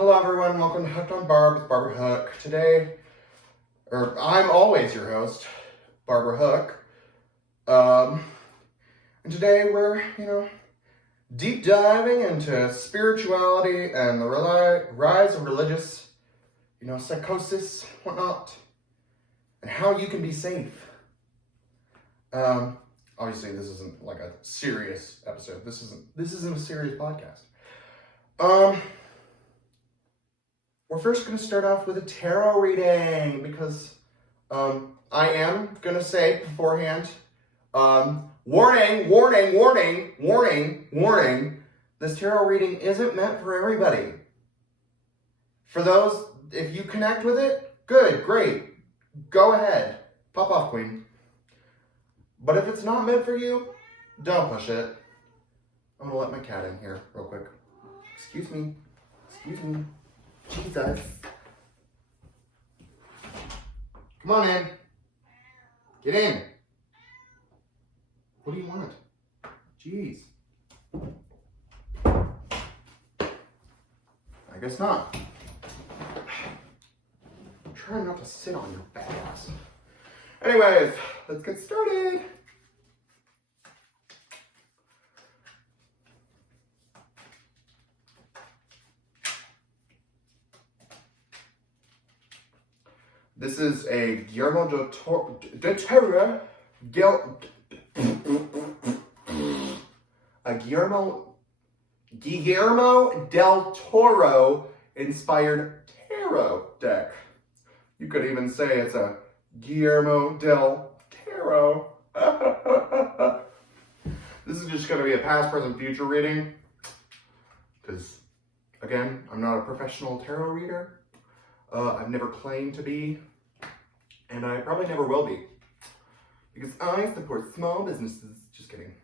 Hello everyone, welcome to Hooked on Barb with Barbara Hook. Today, I'm always your host, Barbara Hook. And today we're, deep diving into spirituality and the rise of religious, psychosis, whatnot, and how you can be safe. Obviously this isn't like a serious episode. This isn't a serious podcast. We're first going to start off with a tarot reading because I am going to say beforehand, warning, this tarot reading isn't meant for everybody. For those, if you connect with it, good, great, go ahead, pop off, queen. But if it's not meant for you, don't push it. I'm going to let my cat in here real quick. Excuse me. Jesus. Come on in. Get in. What do you want? Jeez. I guess not. I'm trying not to sit on your fat ass. Anyways, let's get started. This is a Guillermo del Toro inspired tarot deck. You could even say it's a Guillermo del Toro. This is just going to be a past, present, future reading. Because, again, I'm not a professional tarot reader. I've never claimed to be. And I probably never will be. Because I support small businesses. Just kidding.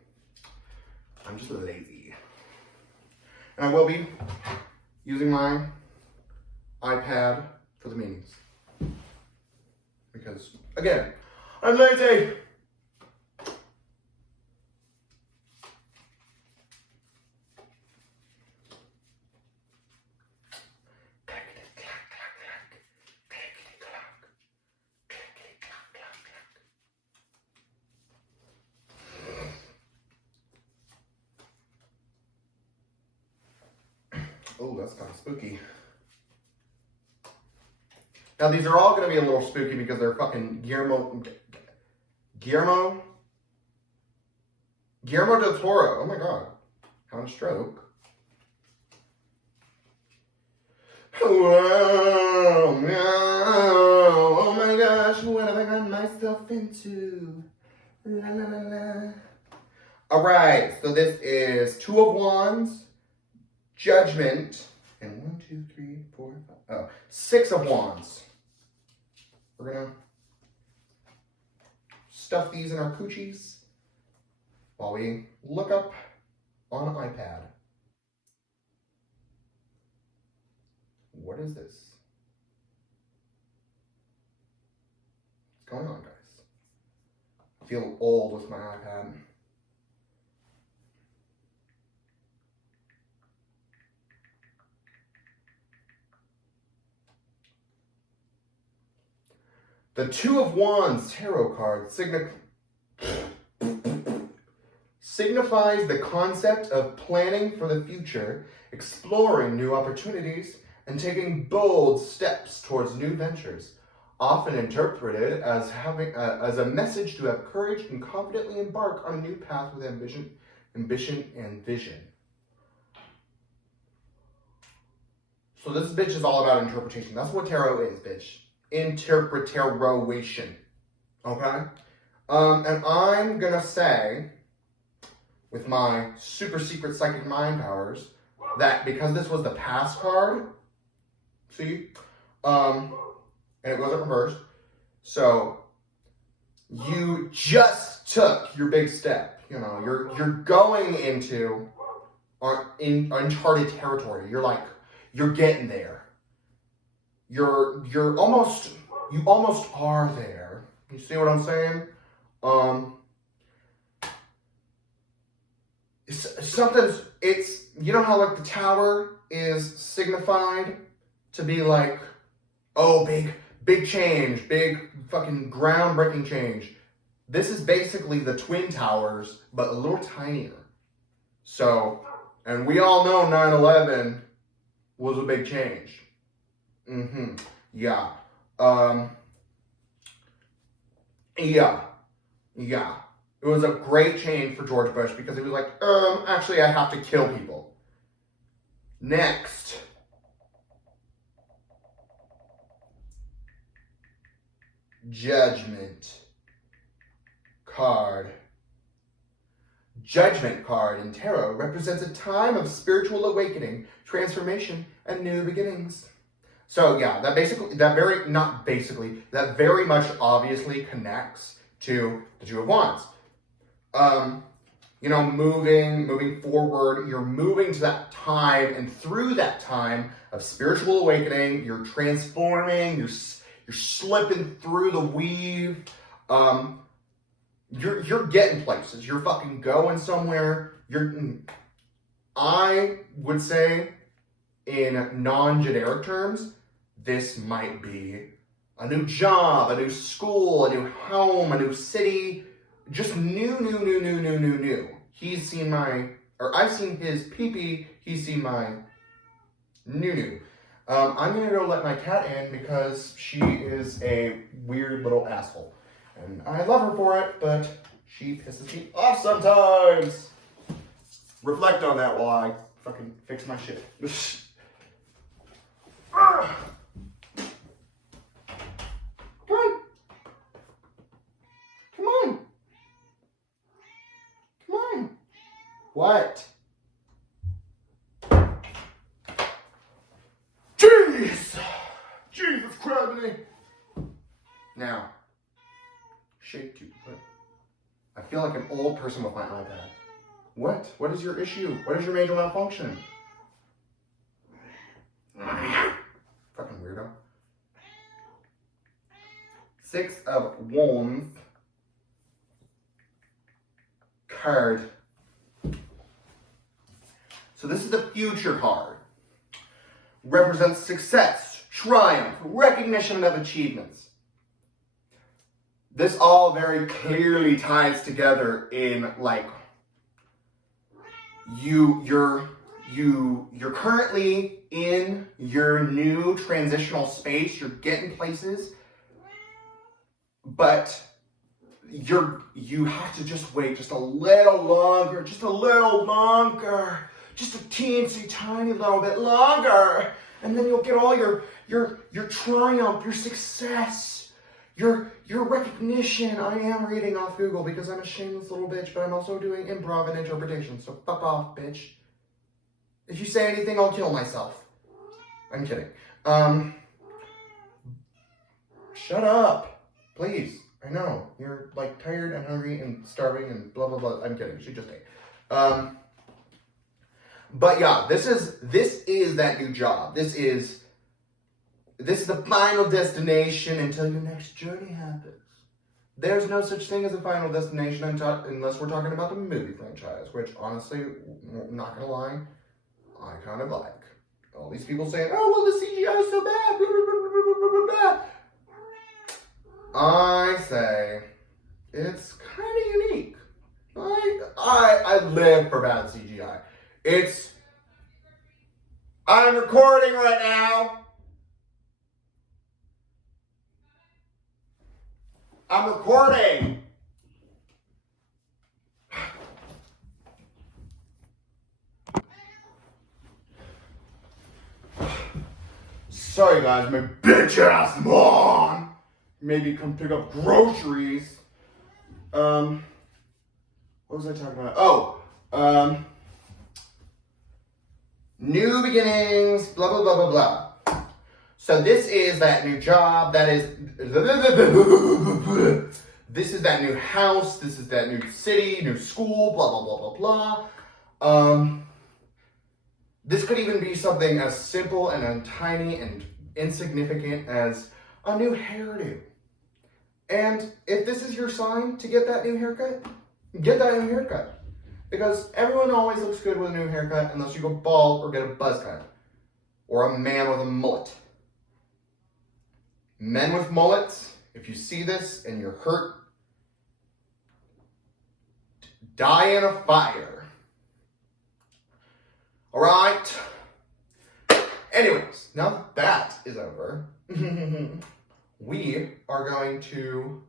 I'm just lazy. And I will be using my iPad for the meetings. Because, again, I'm lazy. Oh, that's kind of spooky. Now, these are all going to be a little spooky because they're fucking Guillermo del Toro. Oh my god. Having a stroke. Whoa, no. Oh my gosh, what have I gotten myself into? La la la la. Alright, so this is Two of Wands, Judgment, and 1, 2, 3, 4, 5, 6 of Wands. We're gonna stuff these in our coochies while we look up on an iPad. What is this? What's going on, guys? I feel old with my iPad. The Two of Wands tarot card signifies the concept of planning for the future, exploring new opportunities, and taking bold steps towards new ventures, often interpreted as having as a message to have courage and confidently embark on a new path with ambition and vision. So this bitch is all about interpretation. That's what tarot is, bitch. Interpretation. Okay? And I'm gonna say, with my super secret psychic mind powers, that because this was the past card, see? And it wasn't reversed, so you just took your big step. You're going into uncharted territory. You're getting there. You almost are there. You see what I'm saying? It's you know how like the tower is signified to be like, oh, big change, big fucking groundbreaking change. This is basically the Twin Towers, but a little tinier. So, and we all know 9/11 was a big change. Yeah. Yeah. It was a great change for George Bush because he was like, actually I have to kill people. Next. Judgment card. Judgment card in tarot represents a time of spiritual awakening, transformation, and new beginnings. So yeah, that very much obviously connects to the Two of Wands. Moving forward, you're moving to that time, and through that time of spiritual awakening, you're transforming, you're slipping through the weave. You're getting places. You're fucking going somewhere. I would say, in non-generic terms, this might be a new job, a new school, a new home, a new city. Just new. I've seen his pee-pee, he's seen my new. I'm gonna go let my cat in because she is a weird little asshole. And I love her for it, but she pisses me off sometimes. Reflect on that while I fucking fix my shit. Come on. What? Jesus Christ. Now, shake you. I feel like an old person with my iPad. What? What is your issue? What is your major malfunction? Fucking weirdo. Six of Wands card. So this is the future card. Represents success, triumph, recognition of achievements. This all very clearly ties together in like you're currently in your new transitional space. You're getting places, but you have to just wait just a little longer, just a teensy tiny little bit longer, and then you'll get all your triumph, your success, your recognition. I am reading off Google because I'm a shameless little bitch, but I'm also doing improv and interpretation, so fuck off, bitch. If you say anything, I'll kill myself. I'm kidding. Shut up, please. I know, you're like tired and hungry and starving and blah, blah, blah. I'm kidding, she just ate. But yeah, this is that new job. This is the final destination until your next journey happens. There's no such thing as a final destination unless we're talking about the movie franchise, which honestly, not gonna lie, I kind of like. All these people saying, oh, well, the CGI is so bad, blah, blah, blah, blah, blah, blah. I say, it's kind of unique. I live for bad CGI. I'm recording right now. I'm recording. Sorry guys, my bitch ass mom made me come pick up groceries. What was I talking about? New beginnings, blah, blah, blah, blah, blah. So this is that new job, this is that new house, this is that new city, new school, blah, blah, blah, blah, blah. This could even be something as simple and tiny and insignificant as a new hairdo. And if this is your sign to get that new haircut, get that new haircut. Because everyone always looks good with a new haircut unless you go bald or get a buzz cut. or a man with a mullet. Men with mullets, if you see this and you're hurt, die in a fire. All right. Anyways, now that is over, we are going to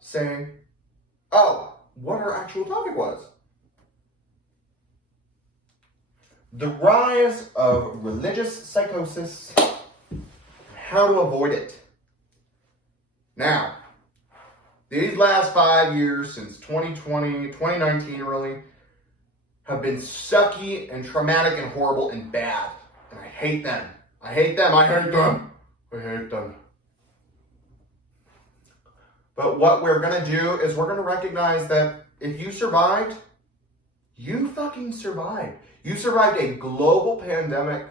say, oh, what our actual topic was. The rise of religious psychosis and how to avoid it. Now, these last 5 years, since 2020, 2019 really, have been sucky and traumatic and horrible and bad. And I hate them. I hate them. I hate them. I hate them. But what we're going to do is we're going to recognize that if you survived, you fucking survived. You survived a global pandemic.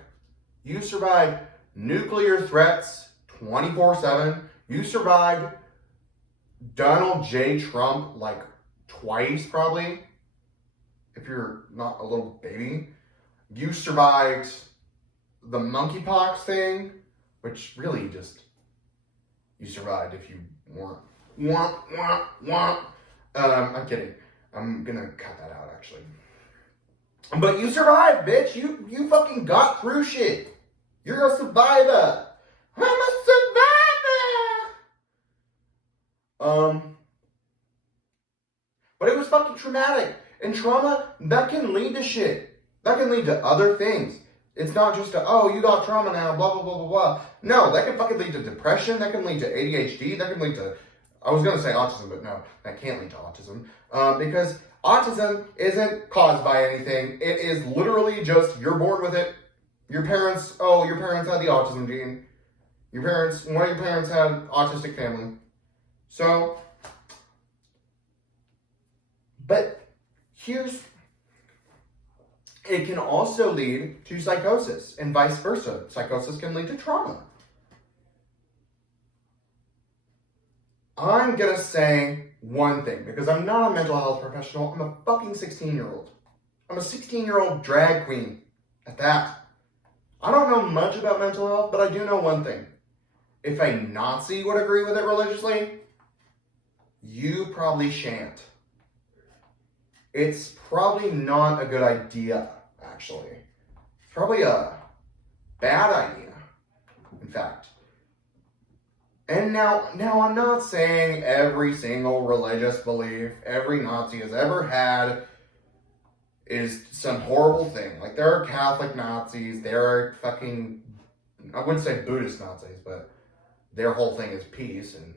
You survived nuclear threats 24/7. You survived Donald J. Trump like twice probably. If you're not a little baby. You survived the monkeypox thing, which really just, you survived if you weren't. I'm kidding. I'm gonna cut that out actually. But you survived, bitch. You fucking got through shit. You're a survivor. I'm a survivor. But it was fucking traumatic. And trauma, that can lead to shit. That can lead to other things. It's not just oh, you got trauma now, blah, blah, blah, blah, blah. No, that can fucking lead to depression. That can lead to ADHD. That can lead to, I was going to say autism, but no, that can't lead to autism. Because autism isn't caused by anything. It is literally just, you're born with it. Your parents had the autism gene. One of your parents had autistic family. So, but it can also lead to psychosis and vice versa. Psychosis can lead to trauma. I'm going to say one thing, because I'm not a mental health professional. I'm a fucking 16-year-old. I'm a 16-year-old drag queen at that. I don't know much about mental health, but I do know one thing. If a Nazi would agree with it religiously, you probably shan't. It's probably not a good idea, actually. It's probably a bad idea, in fact. And now I'm not saying every single religious belief every Nazi has ever had is some horrible thing. Like, there are Catholic Nazis, there are fucking, I wouldn't say Buddhist Nazis, but their whole thing is peace, and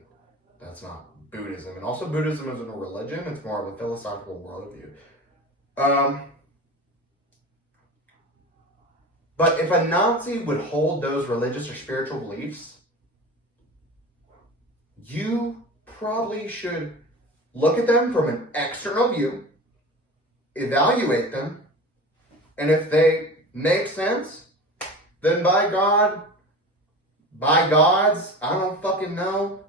that's not Buddhism. And also Buddhism isn't a religion, it's more of a philosophical worldview. But if a Nazi would hold those religious or spiritual beliefs, you probably should look at them from an external view, evaluate them, and if they make sense, then by gods, I don't fucking know,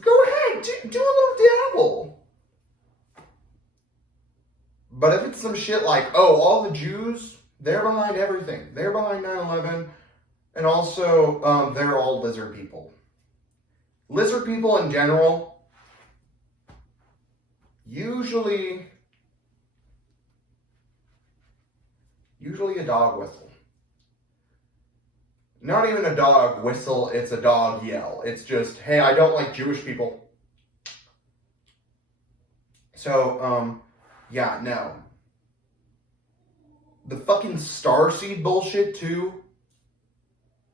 go ahead, do a little dabble. But if it's some shit like, oh, all the Jews, they're behind everything. They're behind 9/11, and also they're all lizard people. Lizard people in general, usually a dog whistle. Not even a dog whistle, it's a dog yell. It's just, hey, I don't like Jewish people. So, yeah, no. The fucking starseed bullshit too.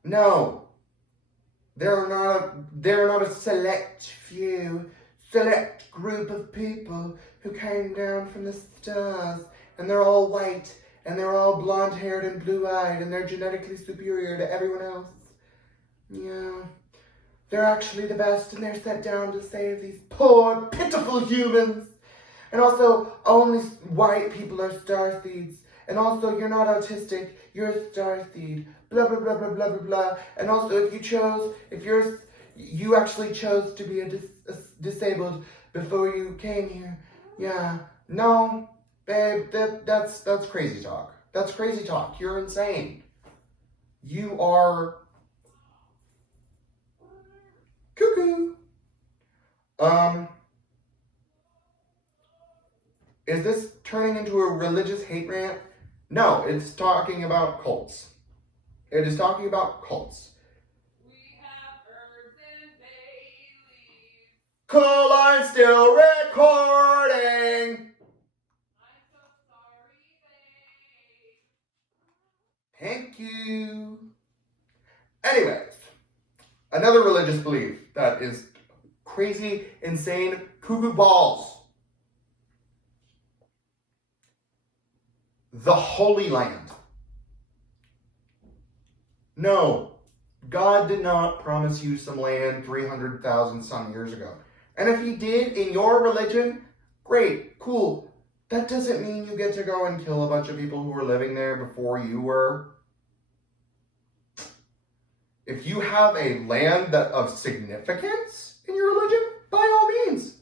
No. They're not a select group of people who came down from the stars, and they're all white, and they're all blonde-haired and blue-eyed, and they're genetically superior to everyone else. Yeah. They're actually the best, and they're sent down to save these poor, pitiful humans. And also, only white people are starseeds. And also, you're not autistic, you're a starseed. Blah, blah, blah, blah, blah, blah, blah. And also, you actually chose to be a disabled before you came here. Yeah. No, babe, that's crazy talk. That's crazy talk. You're insane. You are cuckoo. Is this turning into a religious hate rant? No, it's talking about cults. It is talking about cults. We have herbs and bay leaves. Cool, I'm still recording. I'm so sorry, babe. Thank you. Anyways, another religious belief that is crazy, insane, cuckoo balls. The Holy Land. No, God did not promise you some land 300,000 some years ago. And if he did in your religion, great, cool. That doesn't mean you get to go and kill a bunch of people who were living there before you were. If you have a land of significance in your religion, by all means,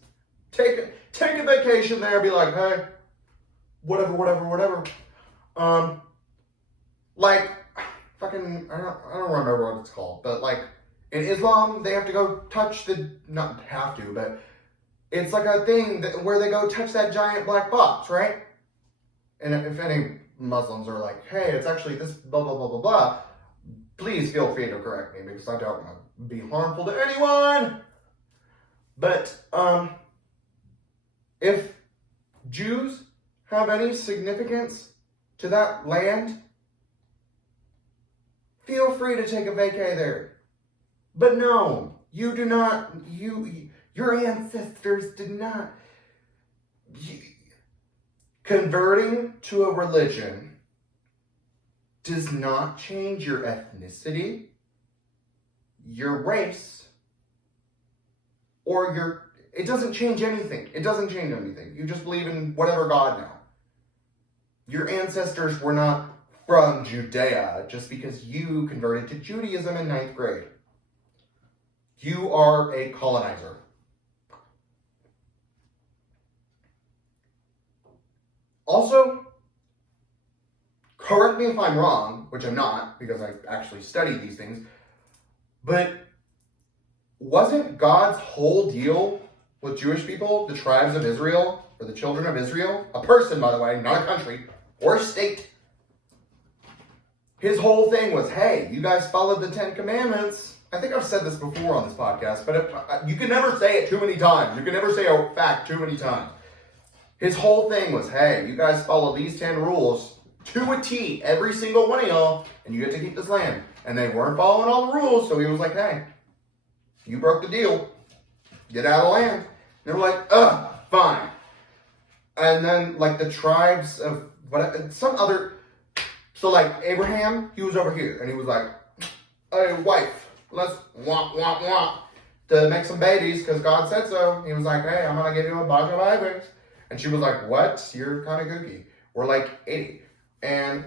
take a vacation there and be like, hey, whatever. Like, fucking, I don't remember what it's called, but like, in Islam, they have to go touch not have to, but it's like a thing where they go touch that giant black box, right? And if any Muslims are like, hey, it's actually this blah, blah, blah, blah, blah, please feel free to correct me because I don't want to be harmful to anyone. But, if Jews have any significance to that land, feel free to take a vacay there. But no, you do not, your ancestors did not. Converting to a religion does not change your ethnicity, your race, or it doesn't change anything. It doesn't change anything. You just believe in whatever God now. Your ancestors were not from Judea just because you converted to Judaism in 9th grade. You are a colonizer. Also, correct me if I'm wrong, which I'm not because I actually studied these things, but wasn't God's whole deal with Jewish people, the tribes of Israel, or the children of Israel, a person, by the way, not a country, or a state, his whole thing was, hey, you guys followed the 10 Commandments. I think I've said this before on this podcast, but you can never say it too many times. You can never say a fact too many times. His whole thing was, hey, you guys follow these 10 rules to a T, every single one of y'all, and you get to keep this land. And they weren't following all the rules, so he was like, hey, you broke the deal. Get out of the land. And they were like, fine. And then, like, the tribes of so like Abraham, he was over here, and he was like, hey, wife, let's womp to make some babies, because God said so. He was like, hey, I'm going to give you a bunch of babies. And she was like, what? You're kind of kooky. We're like 80. And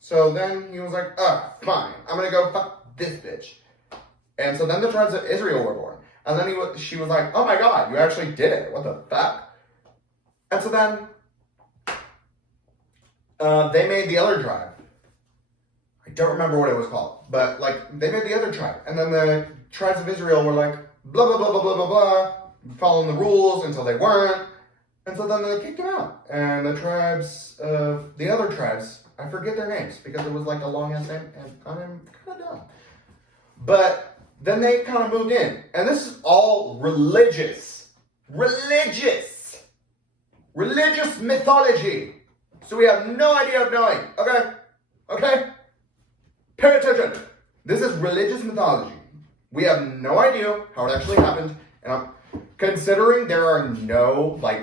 so then he was like, fine, I'm going to go fuck this bitch. And so then the tribes of Israel were born. And then she was like, oh my God, you actually did it. What the fuck? And so then they made the other tribe. I don't remember what it was called. But like, they made the other tribe. And then the tribes of Israel were like, blah, blah, blah, blah, blah, blah, blah, following the rules until they weren't. And so then they kicked them out. And the tribes of the other tribes, I forget their names because it was like a long ass name and I'm kind of dumb. But then they kind of moved in. And this is all religious mythology. So we have no idea of knowing. Okay? Pay attention. This is religious mythology. We have no idea how it actually happened. And I'm considering there are no, like,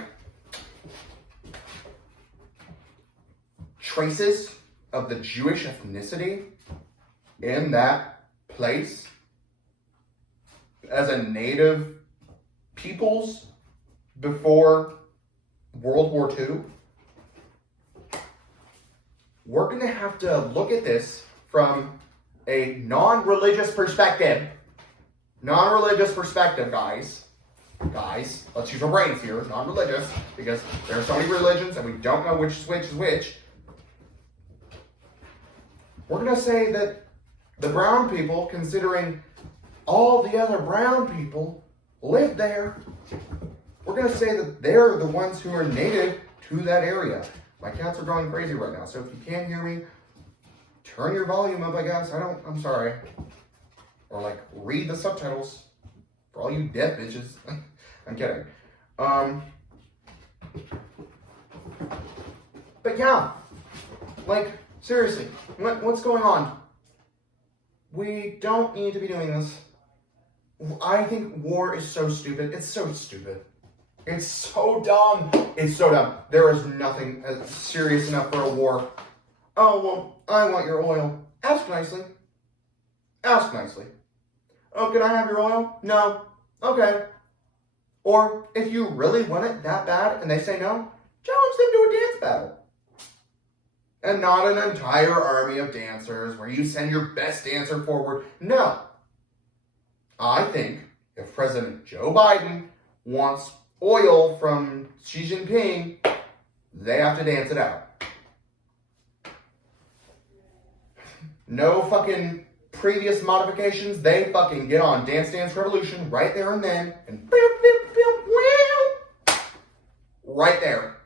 traces of the Jewish ethnicity in that place as a native peoples before World War II. We're going to have to look at this from a non-religious perspective. Non-religious perspective, guys. Guys, let's use our brains here, non-religious, because there are so many religions and we don't know which is which is which. We're going to say that the brown people, considering all the other brown people live there, we're going to say that they're the ones who are native to that area. My cats are going crazy right now, so if you can't hear me, turn your volume up, I guess. I'm sorry. Or like, read the subtitles for all you deaf bitches. I'm kidding. But yeah, like, seriously, what's going on? We don't need to be doing this. I think war is so stupid. It's so stupid. It's so dumb. It's so dumb. There is nothing serious enough for a war. Oh, well, I want your oil. Ask nicely. Ask nicely. Oh, can I have your oil? No. Okay. Or, if you really want it that bad and they say no, challenge them to a dance battle. And not an entire army of dancers where you send your best dancer forward. No. I think if President Joe Biden wants oil from Xi Jinping, they have to dance it out. No fucking previous modifications. They fucking get on Dance Dance Revolution right there and then. And right there.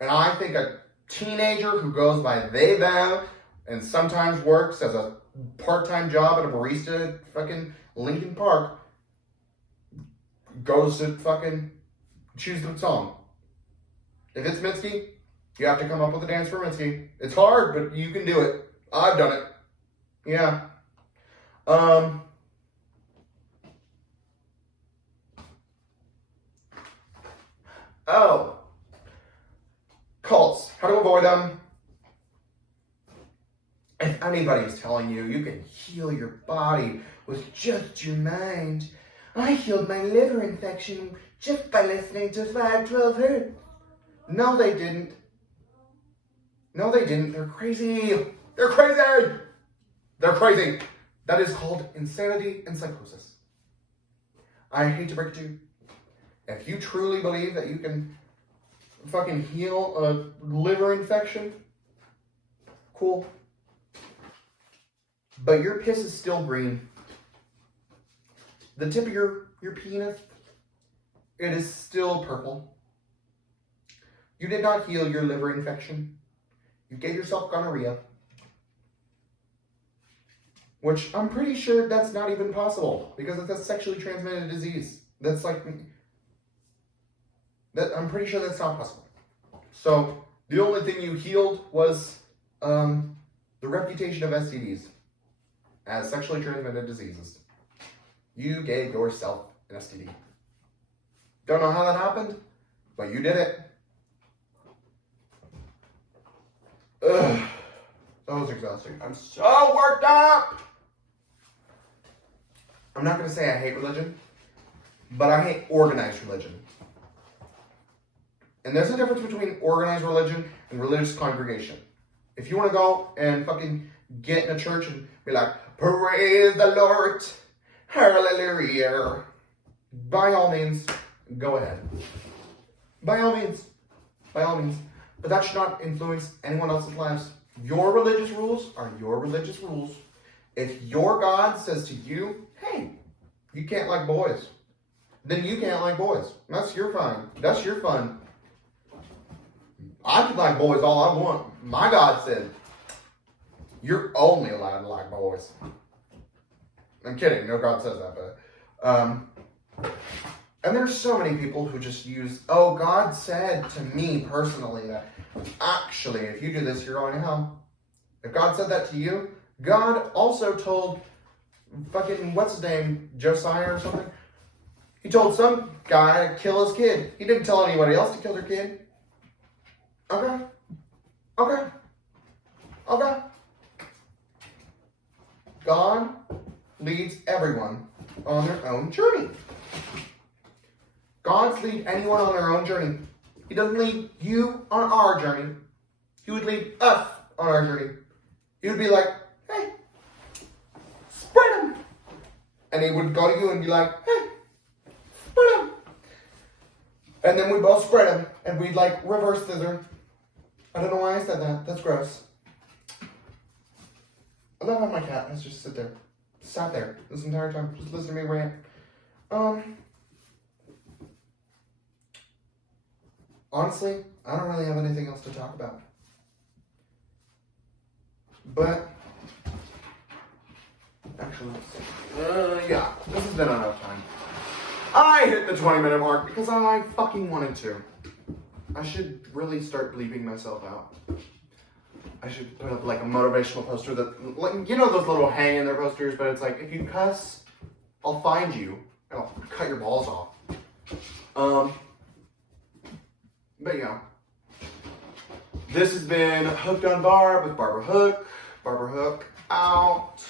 And I think a teenager who goes by they, them, and sometimes works as a part-time job at a barista at fucking Lincoln Park goes to fucking choose the song. If it's Mitski, you have to come up with a dance for Mitski. It's hard, but you can do it. I've done it. Yeah. Oh. Cults. How to avoid them. If anybody's telling you you can heal your body with just your mind, I healed my liver infection just by listening to 512 Hertz. No, they didn't. No, they didn't. They're crazy. They're crazy. They're crazy. That is called insanity and psychosis. I hate to break it to you. If you truly believe that you can fucking heal a liver infection, cool. But your piss is still green. The tip of your penis, it is still purple. You did not heal your liver infection. You gave yourself gonorrhea. Which I'm pretty sure that's not even possible because it's a sexually transmitted disease. That's like, I'm pretty sure that's not possible. So the only thing you healed was the reputation of STDs as sexually transmitted diseases. You gave yourself an STD. Don't know how that happened, but you did it. Ugh. That was exhausting. I'm so worked up! I'm not going to say I hate religion, but I hate organized religion. And there's a difference between organized religion and religious congregation. If you want to go and fucking get in a church and be like, praise the Lord, hallelujah, by all means, go ahead. By all means. By all means. But that should not influence anyone else's lives. Your religious rules are your religious rules. If your God says to you, hey, you can't like boys, then you can't like boys. That's your fine. That's your fun. I can like boys all I want. My God said, you're only allowed to like boys. I'm kidding. No God says that, but and there's so many people who just use, oh, God said to me personally that actually, if you do this, you're going to hell. If God said that to you, God also told fucking, what's his name, Josiah or something? He told some guy to kill his kid. He didn't tell anybody else to kill their kid. Okay. Okay. Okay. God leads everyone on their own journey. God's lead anyone on their own journey. He doesn't lead you on our journey. He would lead us on our journey. He would be like, hey, spread them. And he would go to you and be like, hey, spread them. And then we both spread them. And we'd like reverse scissor. I don't know why I said that. That's gross. I love how my cat has just sat there this entire time, just listening to me rant. Honestly, I don't really have anything else to talk about. But, actually, yeah, this has been enough time. I hit the 20-minute mark because I fucking wanted to. I should really start bleeping myself out. I should put up like a motivational poster that, like, you know those little hang in there posters, but it's like, if you cuss, I'll find you and I'll cut your balls off. But yeah. This has been Hooked on Barb with Barbara Hook. Barbara Hook out.